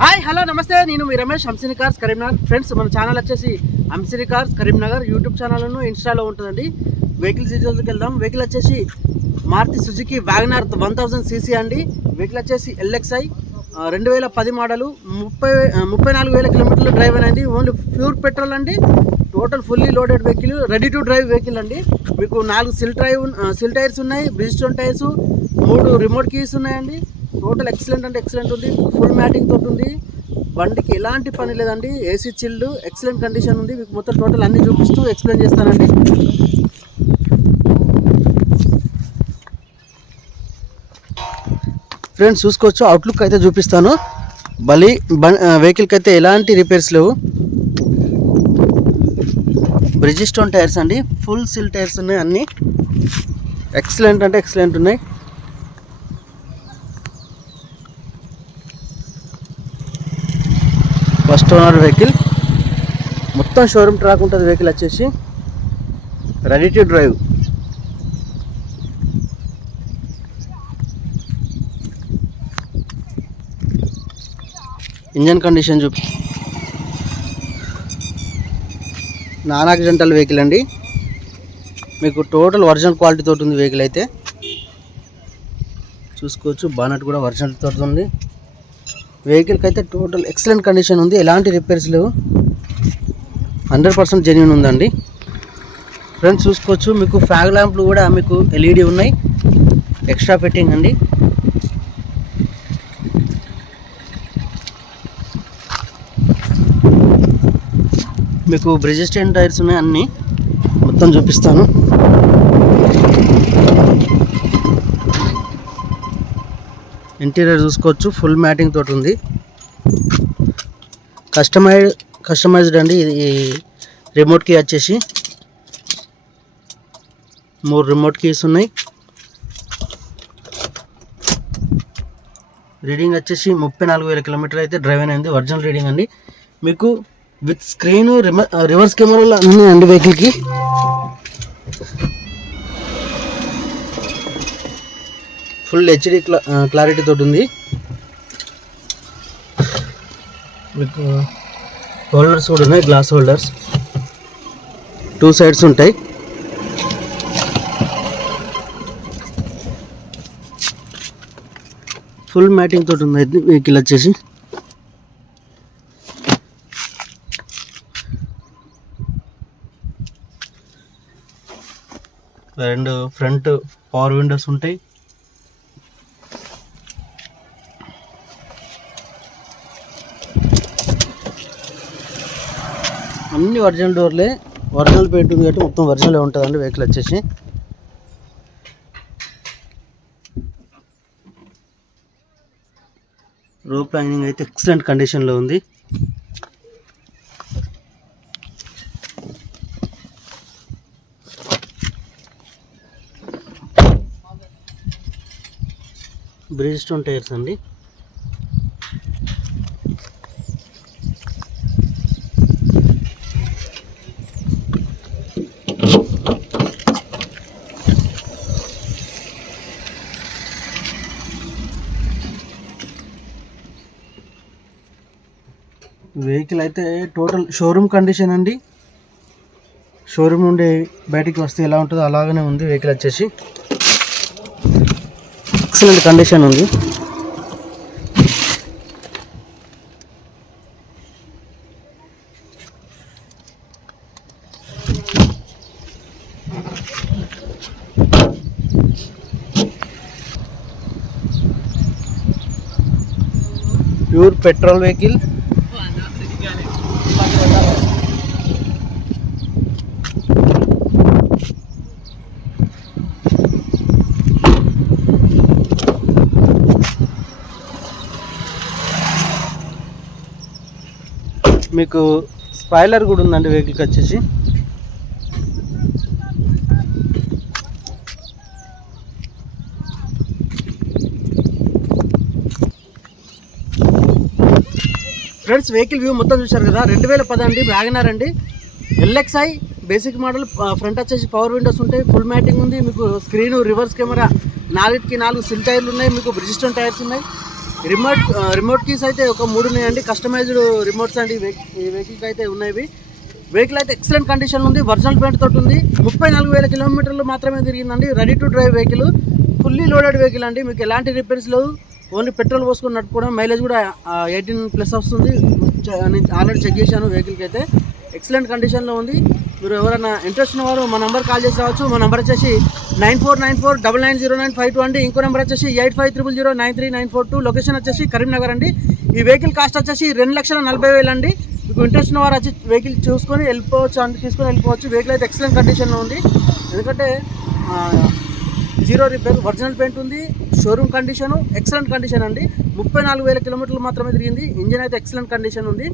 Hi hello నమస్తే. నేను మీ రమేష్ హంసిని కార్స్ కరీంనగర్ ఫ్రెండ్స్ మన ఛానల్ వచ్చేసి హంసిని కార్స్ కరీంనగర్ యూట్యూబ్ ఛానల్ను ఇన్స్టాలో ఉంటుందండి. వెహికల్ డీటెయిల్స్కి వెళ్దాం. వెహికల్ వచ్చేసి Maruti Suzuki WagonR one thousand CC అండి. వెహికల్ వచ్చేసి ఎల్ఎక్స్ఐ రెండు వేల పది మోడలు ముప్పై ముప్పై నాలుగు వేల కిలోమీటర్లు డ్రైవ్ అనేది ఓన్లీ ప్యూర్ పెట్రోల్ అండి. Total fully loaded vehicle ready to drive vehicle అండి. మీకు నాలుగు సిల్ డ్రైవ్ సిల్ టైర్స్ ఉన్నాయి. బ్రిజ్స్టోన్ టైర్స్ మూడు రిమోట్ కీస్ ఉన్నాయండి. టోటల్ ఎక్సలెంట్ అంటే ఎక్సలెంట్ ఉంది ఫుల్ మ్యాటింగ్ తోటి ఉంది. బండికి ఎలాంటి పని లేదండి ఏసీ చిల్డ్ ఎక్సలెంట్ కండిషన్ ఉంది. మీకు మొత్తం టోటల్ అన్ని చూపిస్తూ ఎక్స్ప్లెయిన్ చేస్తానండి. ఫ్రెండ్స్ చూసుకోవచ్చు అవుట్లుక్ అయితే చూపిస్తాను. బలి వెహికల్కి అయితే ఎలాంటి రిపేర్స్ లేవు. బ్రిజిస్టోన్ టైర్స్ అండి ఫుల్ సిల్ టైర్స్ ఉన్నాయి అన్నీ. ఎక్సలెంట్ అంటే ఎక్సలెంట్ ఉన్నాయి. First owner vehicle. మొత్తం షోరూమ్ ట్రాక్ ఉంటుంది వెహికల్ వచ్చేసి. Ready to drive. Engine condition చూపి. నాన్ యాక్సిడెంటల్ వెహికల్ అండి. మీకు టోటల్ ఒరిజినల్ క్వాలిటీ తోటి ఉంది వెహికల్ అయితే. చూసుకోవచ్చు బానట్ కూడా ఒరిజినల్ తోటి ఉంది. వెహికల్కి అయితే టోటల్ ఎక్సలెంట్ కండిషన్ ఉంది. ఎలాంటి రిపేర్స్ లేవు. హండ్రెడ్ పర్సెంట్ జెన్యున్ ఉందండి. ఫ్రెండ్స్ చూసుకోవచ్చు. మీకు ఫ్యాగ్ ల్యాంప్లు కూడా మీకు ఎల్ఈడి ఉన్నాయి. ఎక్స్ట్రా ఫిట్టింగ్ అండి. మీకు బ్రిజిస్టెంట్ టైర్స్ ఉన్నాయి అన్నీ. మొత్తం చూపిస్తాను. ఇంటీరియర్ చూసుకోవచ్చు ఫుల్ మ్యాటింగ్ తోటి ఉంది. కస్టమైజ్ కస్టమైజ్డ్ అండి ఇది రిమోట్ కీ వచ్చేసి. మూడు రిమోట్ కీస్ ఉన్నాయి. రీడింగ్ వచ్చేసి ముప్పై నాలుగు వేల కిలోమీటర్ అయితే డ్రైవ్ అయింది ఒరిజినల్ రీడింగ్ అండి. మీకు విత్ స్క్రీన్ రివర్స్ కెమెరాలు అన్నీ అండి వెహికల్కి. ఫుల్ హెచ్డి క్లా క్లారిటీ తోటి ఉంది. మీకు హోల్డర్స్ కూడా ఉన్నాయి గ్లాస్ హోల్డర్స్ టూ సైడ్స్ ఉంటాయి. ఫుల్ మ్యాటింగ్ తోటి ఉంది వెహికల్ వచ్చేసి. రెండు ఫ్రంట్ పవర్ విండోస్ ఉంటాయి. అన్ని ఒరిజినల్ డోర్లే. ఒరిజినల్ పెయింట్ ఉంది కాబట్టి మొత్తం ఒరిజినలే ఉంటుందండి వెహికల్ వచ్చేసి. రోప్ లైనింగ్ అయితే ఎక్సలెంట్ కండిషన్లో ఉంది. బ్రిజ్ స్టోన్ టైర్స్ అండి. వెహికల్ అయితే టోటల్ షోరూమ్ కండిషన్ అండి. షోరూమ్ నుండి బయటికి వస్తే ఎలా ఉంటుందో అలాగనే ఉంది వెహికల్ వచ్చేసి. ఎక్సలెంట్ కండిషన్ ఉంది. Pure petrol vehicle. మీకు స్పాయిలర్ కూడా ఉందండి వెహికల్కి వచ్చేసి. ఫ్రెండ్స్ వెహికల్ వ్యూ మొత్తం చూశారు కదా? రెండు వేల పదండి అండి వ్యాగనార్ అండి. ఎల్ఎక్స్ఐ బేసిక్ మోడల్ ఫ్రంట్ వచ్చేసి పవర్ విండోస్ ఉంటాయి ఫుల్ మ్యాటింగ్ ఉంది మీకు స్క్రీన్ రివర్స్ కెమెరా నాలుగుకి నాలుగు సిల్ టైర్లు ఉన్నాయి మీకు బ్రిజిస్టోన్ టైర్స్ ఉన్నాయి. రిమోట్ రిమోట్ కీస్ అయితే ఒక మూడు ఉన్నాయండి. కస్టమైజ్డ్ రిమోట్స్ అండి. ఈ వెహికల్కి అయితే ఉన్నాయి వెహికల్ అయితే ఎక్సలెంట్ కండిషన్ ఉంది. ఒరిజినల్ పెయింట్ తోటి ఉంది. ముప్పై నాలుగు వేల కిలోమీటర్లు మాత్రమే తిరిగిందండి. Ready to drive vehicle fully loaded vehicle అండి. మీకు ఎలాంటి రిపేర్స్ లేవు. ఓన్లీ పెట్రోల్ పోసుకొని నడుపుకోవడం. మైలేజ్ కూడా ఎయిటీన్ ప్లస్ వస్తుంది. నేను ఆల్రెడీ చెక్ చేశాను. వెహికల్కి అయితే ఎక్సలెంట్ కండిషన్లో ఉంది. మీరు ఎవరైనా ఇంట్రెస్ట్ ఉన్నవారు మా నెంబర్ కాల్ చేసి రావచ్చు. మా నెంబర్ వచ్చేసి nine four nine four double nine zero nine five two అండి. ఇంకో నెంబర్ వచ్చేసి eight five triple zero nine three nine four two. Location వచ్చేసి కరీంనగర్ అండి. ఈ వెహికల్ కాస్ట్ వచ్చేసి రెండు లక్షల నలభై వేలు అండి. మీకు ఇంట్రెస్ట్ ఉన్న వారు వచ్చి వెహికల్ చూసుకొని వెళ్ళిపోవచ్చు అంటే తీసుకొని వెళ్ళిపోవచ్చు. వెహికల్ అయితే ఎక్సలెంట్ కండిషన్లో ఉంది. ఎందుకంటే జీరో రిపేర్ ఒరిజినల్ పెయింట్ ఉంది షోరూమ్ కండిషను ఎక్సలెంట్ కండిషన్ అండి. ముప్పై నాలుగు వేల కిలోమీటర్లు మాత్రమే తిరిగింది ఇంజిన్ అయితే ఎక్సలెంట్ కండిషన్ ఉంది.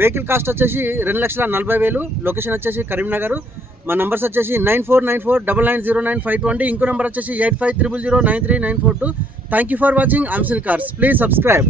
వెహికల్ కాస్ట్ వచ్చేసి రెండు లక్షల నలభై వేలు లొకేషన్ వచ్చేసి కరీంనగర్. మా నంబర్స్ వచ్చేసి nine four nine four double nine zero nine five two అండి. ఇంకో నెంబర్ వచ్చేసి eight five triple zero nine three nine four two. Thank you for watching అంశిల్ cars please subscribe